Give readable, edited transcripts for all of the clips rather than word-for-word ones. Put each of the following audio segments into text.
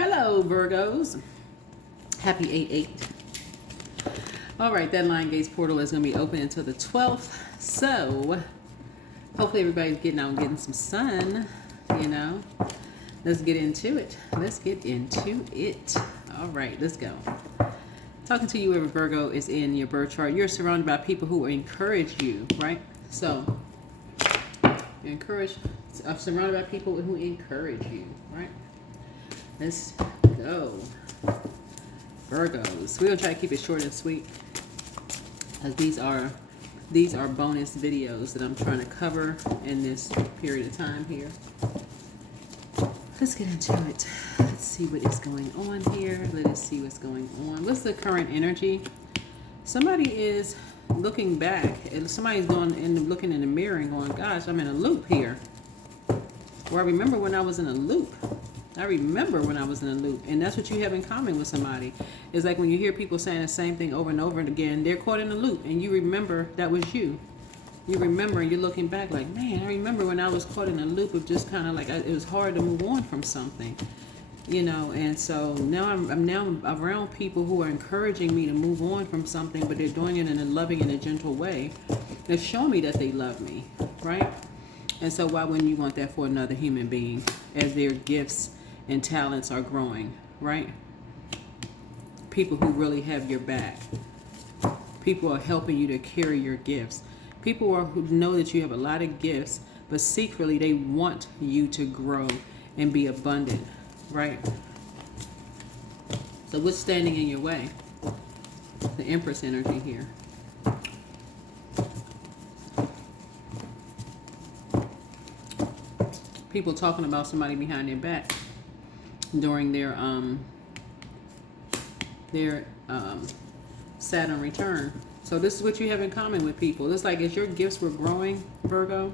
Hello, Virgos. Happy 8-8. All right, that Lion Gates portal is going to be open until the 12th. So, hopefully everybody's getting out and getting some sun, you know. Let's get into it. All right, let's go. Talking to you, whoever Virgo is in your birth chart. You're surrounded by people who encourage you, right? So, I'm surrounded by people who encourage you, right? Let's go. Virgos. We're going to try to keep it short and sweet, because these are bonus videos that I'm trying to cover in this period of time here. Let's get into it. Let's see what is going on here. Let us see what's going on. What's the current energy? Somebody is looking back. Somebody's going and looking in the mirror and going, gosh, I'm in a loop here. Or I remember when I was in a loop. And that's what you have in common with somebody. It's like when you hear people saying the same thing over and over again, they're caught in a loop, and you remember that was you. You remember, and you're looking back like, man, I remember when I was caught in a loop of just kind of like, it was hard to move on from something, you know. And so now I'm now around people who are encouraging me to move on from something, but they're doing it in a loving and a gentle way. They're showing me that they love me, right? And so why wouldn't you want that for another human being as their gifts and talents are growing, right? People who really have your back. People are helping you to carry your gifts. People who know that you have a lot of gifts, but secretly they want you to grow and be abundant, right? So what's standing in your way? The Empress energy here. People talking about somebody behind their back during their Saturn return. So this is what you have in common with people. It's like as your gifts were growing, Virgo,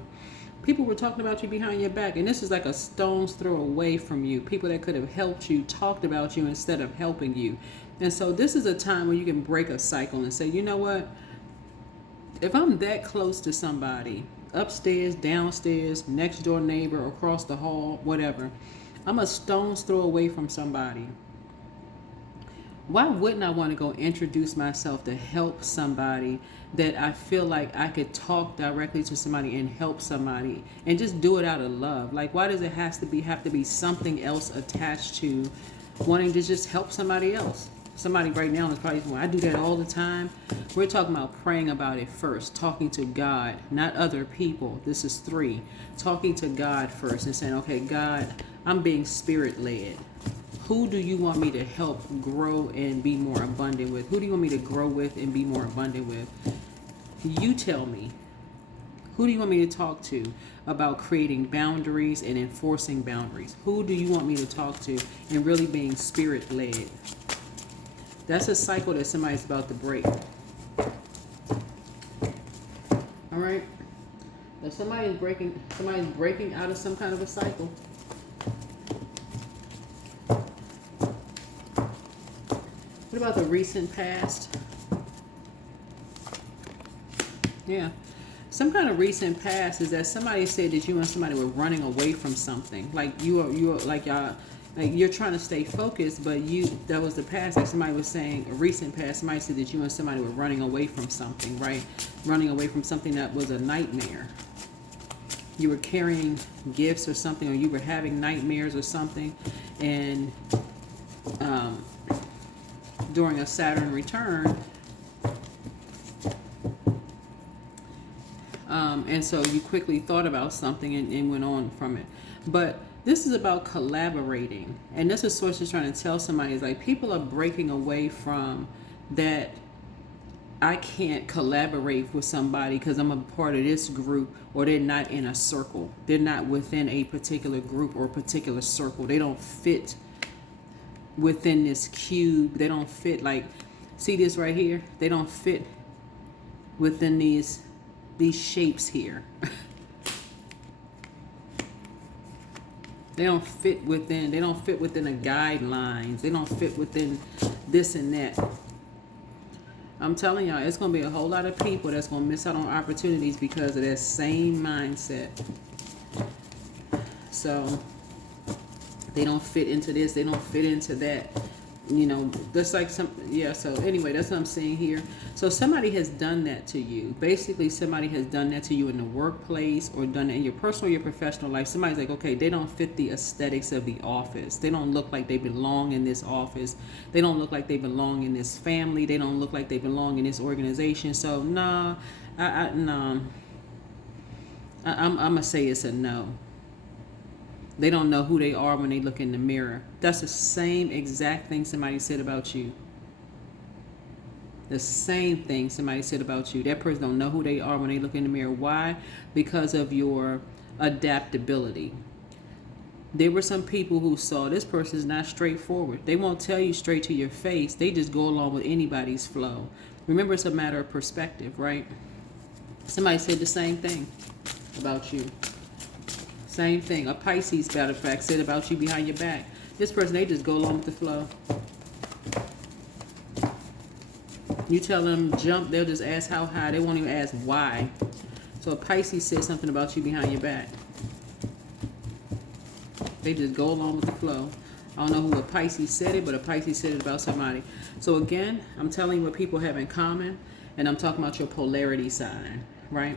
people were talking about you behind your back, and this is like a stone's throw away from you. People that could have helped you talked about you instead of helping you. And so this is a time where you can break a cycle and say, you know what, if I'm that close to somebody, upstairs, downstairs, next door neighbor, across the hall, whatever, I'm a stone's throw away from somebody. Why wouldn't I want to go introduce myself to help somebody that I feel like I could talk directly to somebody and help somebody and just do it out of love? Like, why does it have to be something else attached to wanting to just help somebody else? Somebody right now is probably saying, I do that all the time. We're talking about praying about it first, talking to God, not other people. This is 3. Talking to God first and saying, okay, God, I'm being spirit-led. Who do you want me to help grow and be more abundant with? Who do you want me to grow with and be more abundant with? You tell me. Who do you want me to talk to about creating boundaries and enforcing boundaries? Who do you want me to talk to and really being spirit-led? That's a cycle that somebody's about to break. All right? If somebody's breaking out of some kind of a cycle. What about the recent past? Yeah. Some kind of recent past is that somebody said that you and somebody were running away from something. Like you're trying to stay focused, but that was the past. Like somebody was saying, a recent past, somebody said that you and somebody were running away from something, right? Running away from something that was a nightmare. You were carrying gifts or something, or you were having nightmares or something, and during a Saturn return, and so you quickly thought about something and went on from it. But this is about collaborating, and this is what she's trying to tell somebody, is like people are breaking away from that. I can't collaborate with somebody because I'm a part of this group, or they're not in a circle. They're not within a particular group or a particular circle. They don't fit within this cube. They don't fit, like, see this right here? They don't fit within these shapes here. They don't fit within the guidelines. They don't fit within this and that. I'm telling y'all, it's going to be a whole lot of people that's going to miss out on opportunities because of that same mindset. So They don't fit into this. They don't fit into that. You know, that's like some, yeah. So anyway, that's what I'm seeing here. So somebody has done that to you. Basically, somebody has done that to you in the workplace or done it in your personal, your professional life. Somebody's like, okay, they don't fit the aesthetics of the office. They don't look like they belong in this office. They don't look like they belong in this family. They don't look like they belong in this organization. So nah, no. I'm gonna say it's a no. They don't know who they are when they look in the mirror. That's the same exact thing somebody said about you. The same thing somebody said about you. That person don't know who they are when they look in the mirror. Why? Because of your adaptability. There were some people who saw this person is not straightforward. They won't tell you straight to your face. They just go along with anybody's flow. Remember, it's a matter of perspective, right? Somebody said the same thing about you. Same thing. A Pisces, matter of fact, said about you behind your back. This person, they just go along with the flow. You tell them jump, they'll just ask how high. They won't even ask why. So a Pisces said something about you behind your back. They just go along with the flow. I don't know who a Pisces said it, but a Pisces said it about somebody. So again, I'm telling you what people have in common, and I'm talking about your polarity sign, right?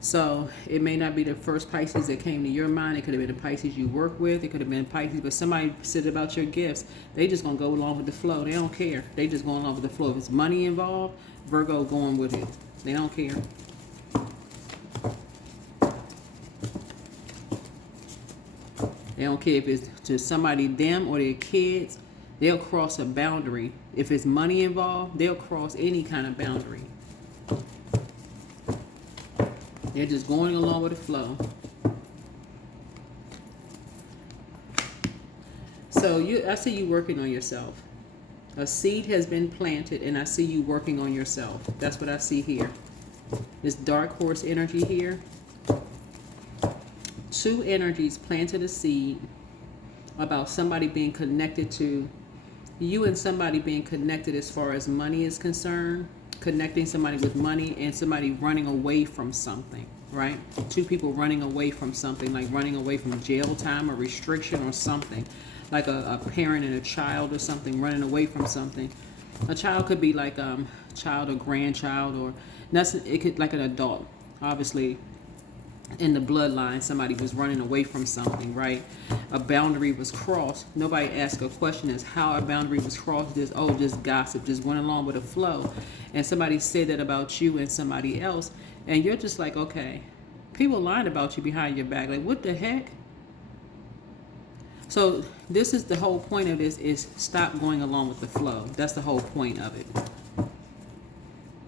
So it may not be the first Pisces that came to your mind. It could have been the Pisces you work with. It could have been Pisces, but somebody said about your gifts. They just gonna go along with the flow. They don't care. They just go along with the flow. If it's money involved, Virgo going with it. They don't care. They don't care if it's to somebody, them or their kids. They'll cross a boundary. If it's money involved, they'll cross any kind of boundary. They're just going along with the flow. So I see you working on yourself. A seed has been planted, and I see you working on yourself. That's what I see here. This dark horse energy here. Two energies planted a seed about somebody being connected to you and somebody being connected as far as money is concerned. Connecting somebody with money and somebody running away from something, right? Two people running away from something, like running away from jail time or restriction or something, like a parent and a child or something running away from something. A child could be like child or grandchild, or it could like an adult. Obviously, in the bloodline, somebody was running away from something, right? A boundary was crossed. Nobody asked a question as how a boundary was crossed. Just gossip, just went along with the flow. And somebody said that about you and somebody else, and you're just like, okay, people lying about you behind your back. Like, what the heck? So this is the whole point of this, is stop going along with the flow. That's the whole point of it.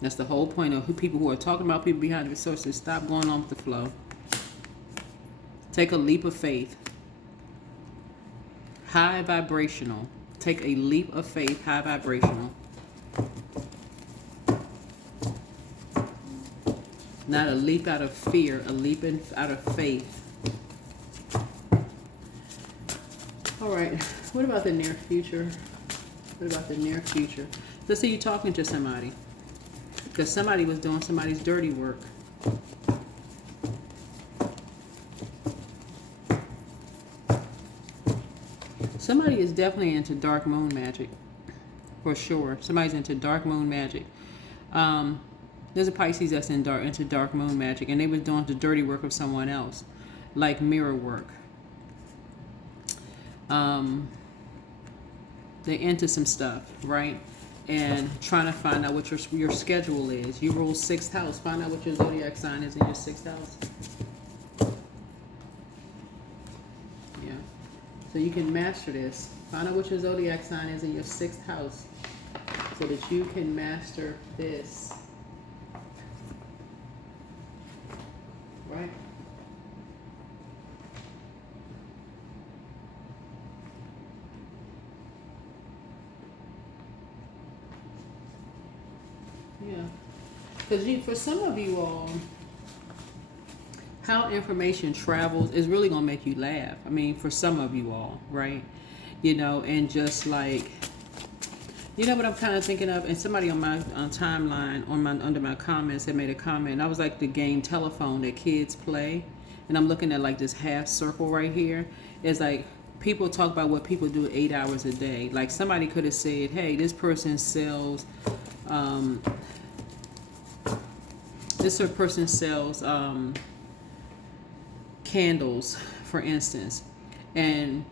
That's the whole point of people who are talking about people behind the sources. Stop going on with the flow. Take a leap of faith. High vibrational. Take a leap of faith, high vibrational. Not a leap out of fear, a leap out of faith. All right, what about the near future? What about the near future? Let's say you're talking to somebody, because somebody was doing somebody's dirty work. Somebody is definitely into dark moon magic, for sure. Somebody's into dark moon magic. There's a Pisces that's into dark moon magic, and they was doing the dirty work of someone else, like mirror work. They're into some stuff, right? And trying to find out what your schedule is. You rule 6th house. Find out what your zodiac sign is in your 6th house. Yeah. So you can master this. Find out what your zodiac sign is in your 6th house, so that you can master this. Right? Yeah. Because for some of you all, how information travels is really going to make you laugh. I mean, for some of you all, right? You know, and just like, you know what I'm kind of thinking of? And somebody on my timeline, under my comments, had made a comment. I was like, the game telephone that kids play. And I'm looking at like this half circle right here. It's like people talk about what people do 8 hours a day. Like somebody could have said, hey, this person sells, candles, for instance. And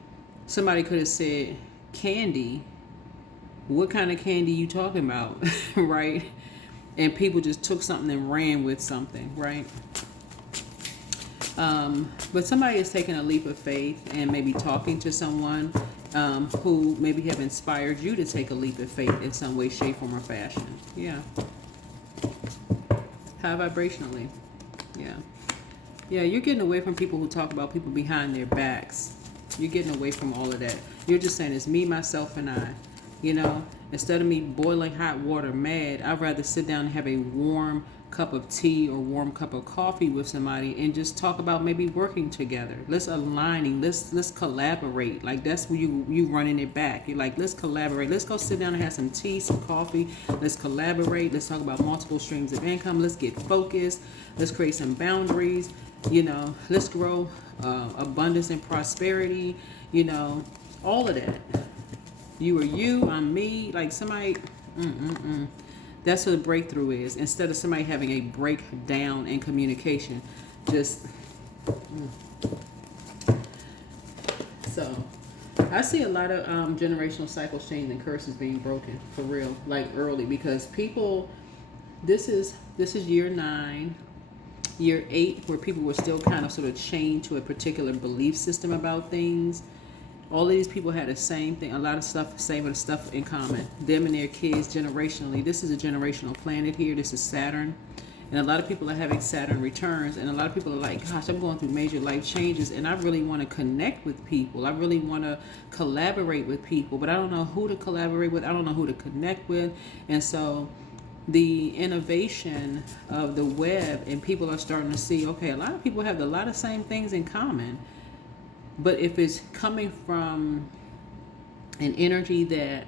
somebody could have said, candy, what kind of candy you talking about? Right? And people just took something and ran with something, right? But somebody is taking a leap of faith and maybe talking to someone who maybe have inspired you to take a leap of faith in some way, shape, form, or fashion. Yeah. High vibrationally. Yeah. Yeah, you're getting away from people who talk about people behind their backs. You're getting away from all of that. You're just saying it's me, myself, and I. You know, instead of me boiling hot water mad, I'd rather sit down and have a warm cup of tea or warm cup of coffee with somebody and just talk about maybe working together. Let's aligning. Let's collaborate. Like that's where you running it back. You're like, let's collaborate. Let's go sit down and have some tea, some coffee. Let's collaborate. Let's talk about multiple streams of income. Let's get focused. Let's create some boundaries. You know, let's grow abundance and prosperity. You know, all of that. You are you, I'm me. Like somebody, that's what a breakthrough is. Instead of somebody having a breakdown in communication, just. So, I see a lot of generational cycles changing and curses being broken for real, like early, because people. This is year 9. Year 8, where people were still kind of sort of chained to a particular belief system about things. All of these people had the same thing, a lot of stuff, same stuff in common. Them and their kids generationally. This is a generational planet here. This is Saturn. And a lot of people are having Saturn returns. And a lot of people are like, gosh, I'm going through major life changes. And I really want to connect with people. I really want to collaborate with people. But I don't know who to collaborate with. I don't know who to connect with. And so the innovation of the web, and people are starting to see, okay, a lot of people have a lot of same things in common. But if it's coming from an energy that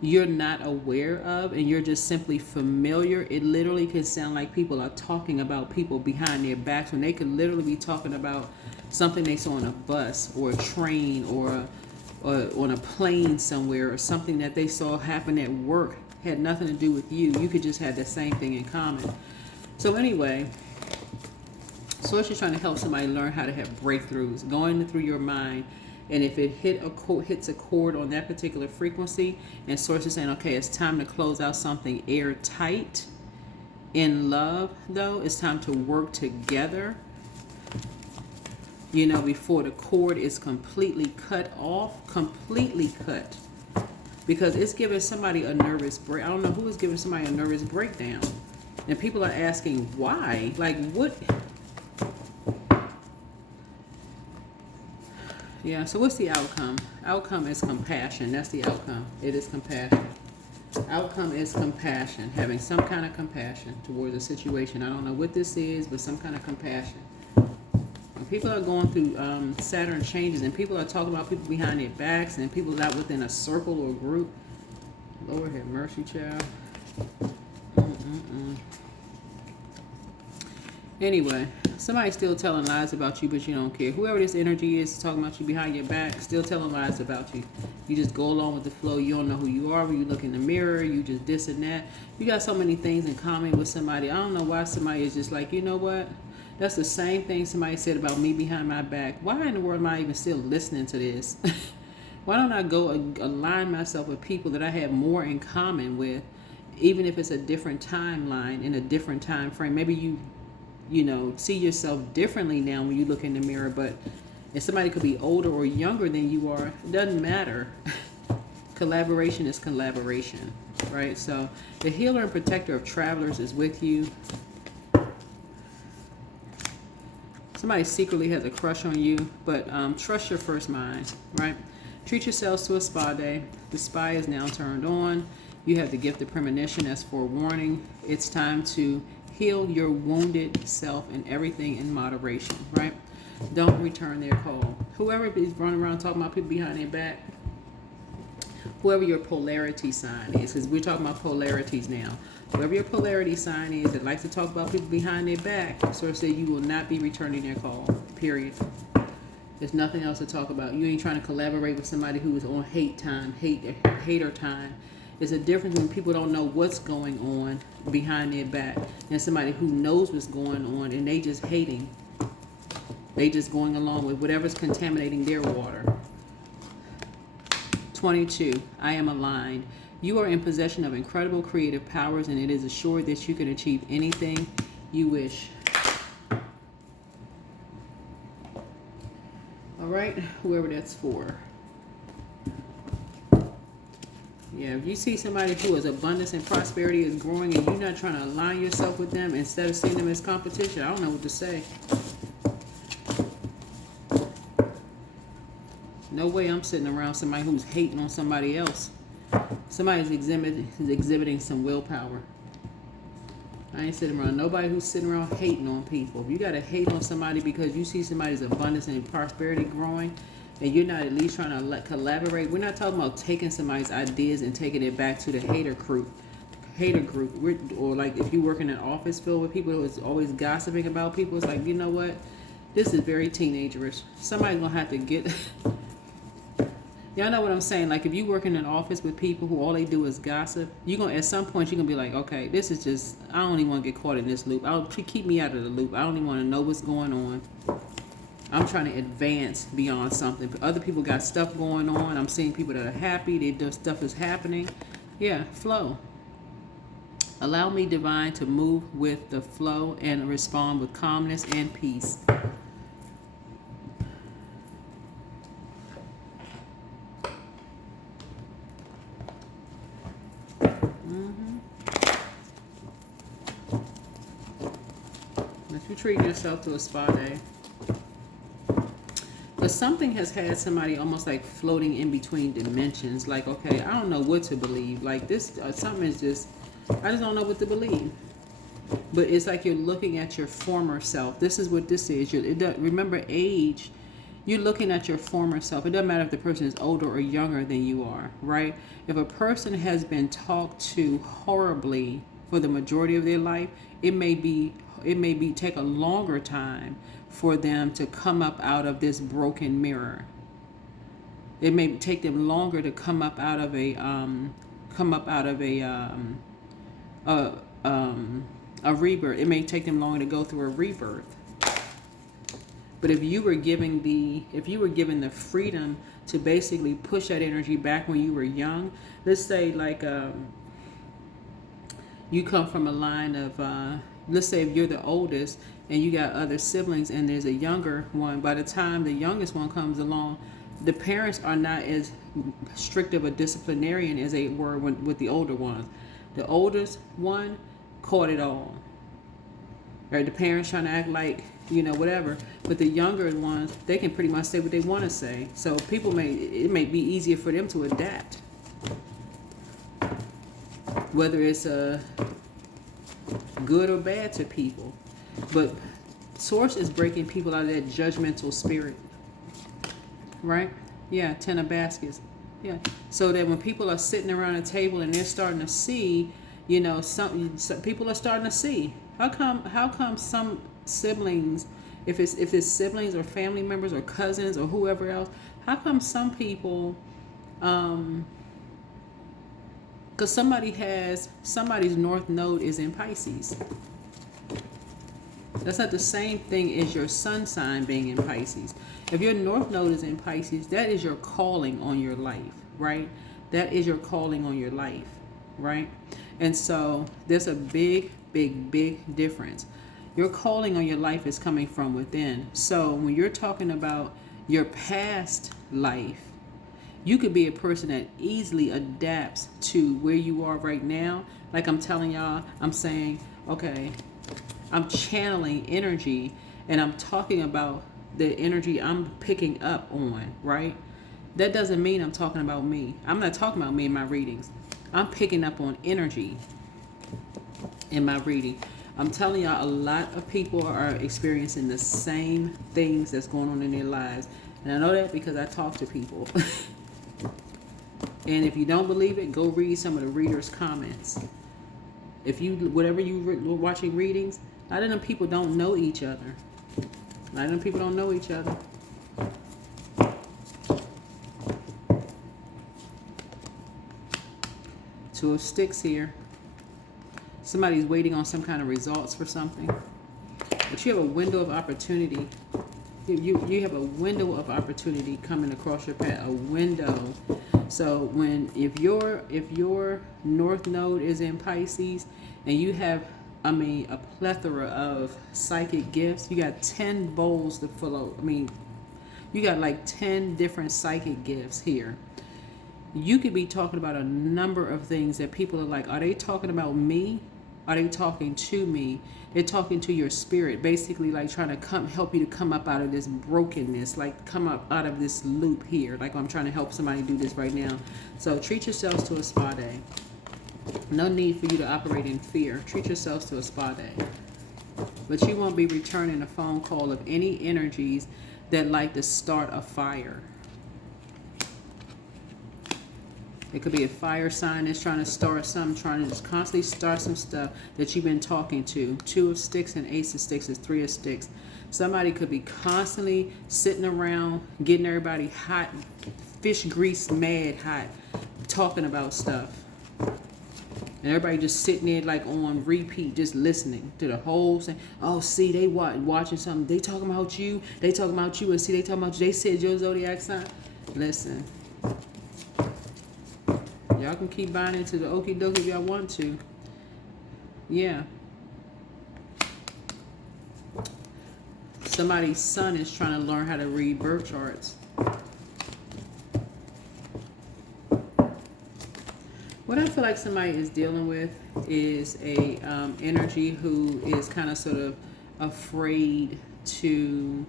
you're not aware of and you're just simply familiar, it literally can sound like people are talking about people behind their backs when they could literally be talking about something they saw on a bus or a train or on a plane somewhere, or something that they saw happen at work. Had nothing to do with you. You could just have the same thing in common. So anyway, Source is trying to help somebody learn how to have breakthroughs, going through your mind. And if it hits a chord on that particular frequency, and Source is saying, okay, it's time to close out something airtight. In love, though, it's time to work together, you know, before the cord is completely cut off, completely cut. Because it's giving somebody a nervous break. I don't know who is giving somebody a nervous breakdown. And people are asking why. Like, what? Yeah, so what's the outcome? Outcome is compassion. That's the outcome. It is compassion. Outcome is compassion. Having some kind of compassion towards a situation. I don't know what this is, but some kind of compassion. When people are going through Saturn changes, and people are talking about people behind their backs, and people not within a circle or group. Lord have mercy, child. Anyway, somebody's still telling lies about you, but you don't care. Whoever this energy is talking about you behind your back, still telling lies about you. You just go along with the flow. You don't know who you are. When you look in the mirror, you just this and that. You got so many things in common with somebody. I don't know why somebody is just like, you know what? That's the same thing somebody said about me behind my back. Why in the world am I even still listening to this? Why don't I go align myself with people that I have more in common with, even if it's a different timeline in a different time frame? Maybe you know, see yourself differently now when you look in the mirror, but if somebody could be older or younger than you are, it doesn't matter. Collaboration is collaboration, right? So the healer and protector of travelers is with you. Somebody secretly has a crush on you, but trust your first mind, right? Treat yourselves to a spa day. The spa is now turned on. You have the gift of premonition as forewarning. It's time to heal your wounded self and everything in moderation, right? Don't return their call. Whoever is running around talking about people behind their back, whoever your polarity sign is, because we're talking about polarities now. Whoever your polarity sign is that likes to talk about people behind their back, Source said you will not be returning their call, period. There's nothing else to talk about. You ain't trying to collaborate with somebody who is on hater time. There's a difference when people don't know what's going on behind their back and somebody who knows what's going on and they just hating. They just going along with whatever's contaminating their water. 22. I am aligned. You are in possession of incredible creative powers, and it is assured that you can achieve anything you wish. All right, whoever that's for. Yeah, if you see somebody who is abundance and prosperity is growing and you're not trying to align yourself with them instead of seeing them as competition, I don't know what to say. No way I'm sitting around somebody who's hating on somebody else. Somebody's exhibiting some willpower. I ain't sitting around nobody who's sitting around hating on people. If you got to hate on somebody because you see somebody's abundance and prosperity growing and you're not at least trying to collaborate, we're not talking about taking somebody's ideas and taking it back to the hater group. Or like if you work in an office filled with people who is always gossiping about people, it's like, you know what? This is very teenagerish. Somebody's going to have to get... Y'all know what I'm saying? Like, if you work in an office with people who all they do is gossip, at some point you're gonna be like, okay, this is just, I don't even want to get caught in this loop. Keep me out of the loop. I don't even want to know what's going on. I'm trying to advance beyond something. Other people got stuff going on. I'm seeing people that are happy. Stuff is happening. Yeah, flow. Allow me, divine, to move with the flow and respond with calmness and peace. If you treat yourself to a spa day. But something has had somebody almost like floating in between dimensions. Like, okay, I don't know what to believe. Like this, something is just, I just don't know what to believe. But it's like you're looking at your former self. This is what this is. Remember age. You're looking at your former self. It doesn't matter if the person is older or younger than you are, right? If a person has been talked to horribly for the majority of their life, it may take a longer time for them to come up out of this broken mirror. It may take them longer to come up out of a rebirth. It may take them longer to go through a rebirth. But if you were given the freedom to basically push that energy back when you were young, let's say like you come from a line of let's say if you're the oldest and you got other siblings and there's a younger one, by the time the youngest one comes along, the parents are not as strict of a disciplinarian as they were with the older ones. The oldest one caught it all. Right? The parents trying to act like, whatever. But the younger ones, they can pretty much say what they want to say. So it may be easier for them to adapt. Whether it's good or bad to people. But Source is breaking people out of that judgmental spirit. Right? Yeah, 10 of baskets. Yeah. So that when people are sitting around a table and they're starting to see, some people are starting to see. How come some siblings, if it's siblings or family members or cousins or whoever else, how come some people, because somebody's north node is in Pisces. That's not the same thing as your sun sign being in Pisces. If your north node is in Pisces, that is your calling on your life, right? That is your calling on your life, right? And so there's a big, big, big difference. Your calling on your life is coming from within. So when you're talking about your past life, you could be a person that easily adapts to where you are right now. Like I'm telling y'all, I'm saying, okay, I'm channeling energy and I'm talking about the energy I'm picking up on, right? That doesn't mean I'm talking about me. I'm not talking about me in my readings. I'm picking up on energy in my reading. I'm telling y'all, a lot of people are experiencing the same things that's going on in their lives. And I know that because I talk to people. And if you don't believe it, go read some of the readers' comments. Whatever you were watching readings, a lot of them people don't know each other. A lot of them people don't know each other. Two of Sticks here. Somebody's waiting on some kind of results for something. But you have a window of opportunity. You have a window of opportunity coming across your path. A window. So if your North Node is in Pisces and you have a plethora of psychic gifts, you got 10 bowls to fill out. You got like 10 different psychic gifts here. You could be talking about a number of things that people are like, are they talking about me? Are they talking to me? They're talking to your spirit, basically like trying to help you to come up out of this brokenness, like come up out of this loop here. Like I'm trying to help somebody do this right now. So treat yourselves to a spa day. No need for you to operate in fear. Treat yourselves to a spa day. But you won't be returning a phone call of any energies that like to start a fire. It could be a fire sign that's trying to start something, trying to just constantly start some stuff that you've been talking to. Two of Sticks and Ace of Sticks is Three of Sticks. Somebody could be constantly sitting around, getting everybody hot, fish grease mad hot, talking about stuff. And everybody just sitting there like on repeat, just listening to the whole thing. Oh, see, they watching something. They talking about you. They talking about you. And see, they talking about you. They said your zodiac sign. Listen. Y'all can keep buying into the okie dokie if y'all want to. Yeah. Somebody's son is trying to learn how to read birth charts. What I feel like somebody is dealing with is a energy who is kind of sort of afraid to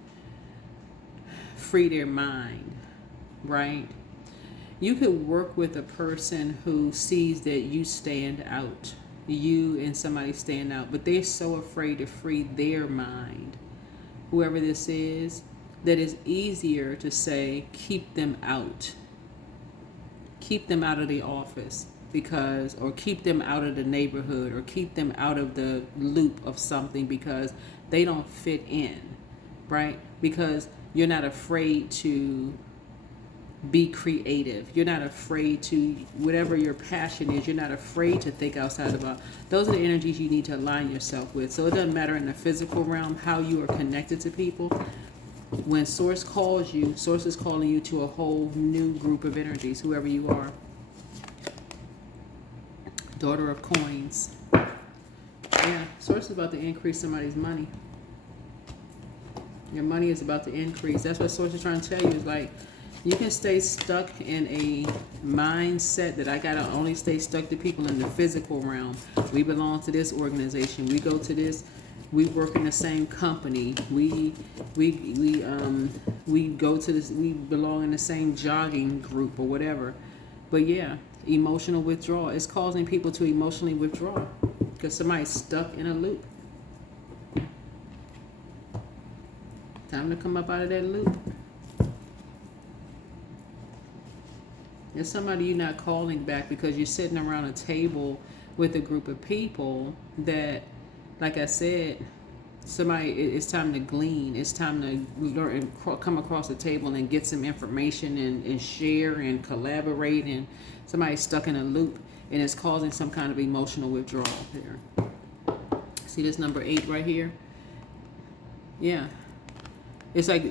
free their mind, right? You could work with a person who sees that you stand out, you and somebody stand out, but they're so afraid to free their mind, whoever this is, that it's easier to say, keep them out. Keep them out of the office or keep them out of the neighborhood or keep them out of the loop of something because they don't fit in, right? Because you're not afraid to be creative. You're not afraid to, whatever your passion is, you're not afraid to think outside the box. Those are the energies you need to align yourself with. So it doesn't matter in the physical realm how you are connected to people. When Source calls you, Source is calling you to a whole new group of energies, whoever you are. Daughter of Coins. Yeah, Source is about to increase somebody's money. Your money is about to increase. That's what Source is trying to tell you, is like, you can stay stuck in a mindset that I gotta only stay stuck to people in the physical realm. We belong to this organization. We go to this. We work in the same company. We go to this. We belong in the same jogging group or whatever. But yeah, emotional withdrawal. It's causing people to emotionally withdraw because somebody's stuck in a loop. Time to come up out of that loop. There's somebody you're not calling back because you're sitting around a table with a group of people that, like I said, it's time to glean. It's time to learn and come across the table and get some information and share and collaborate. And somebody's stuck in a loop and it's causing some kind of emotional withdrawal here. See this number 8 right here? Yeah. It's like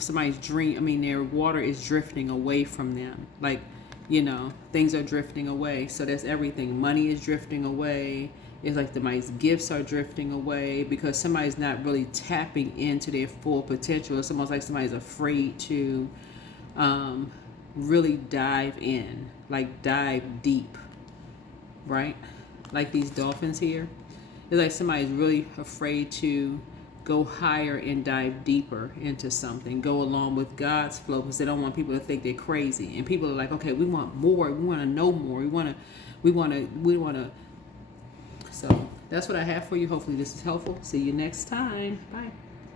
somebody's dream. Their water is drifting away from them. Like, things are drifting away. So that's everything. Money is drifting away. It's like somebody's gifts are drifting away because somebody's not really tapping into their full potential. It's almost like somebody's afraid to really dive in, like dive deep, right? Like these dolphins here. It's like somebody's really afraid to go higher and dive deeper into something, go along with God's flow because they don't want people to think they're crazy. And people are like, okay, we want more, we want to know more, we want to. So that's what I have for you. Hopefully this is helpful. See you next time. Bye.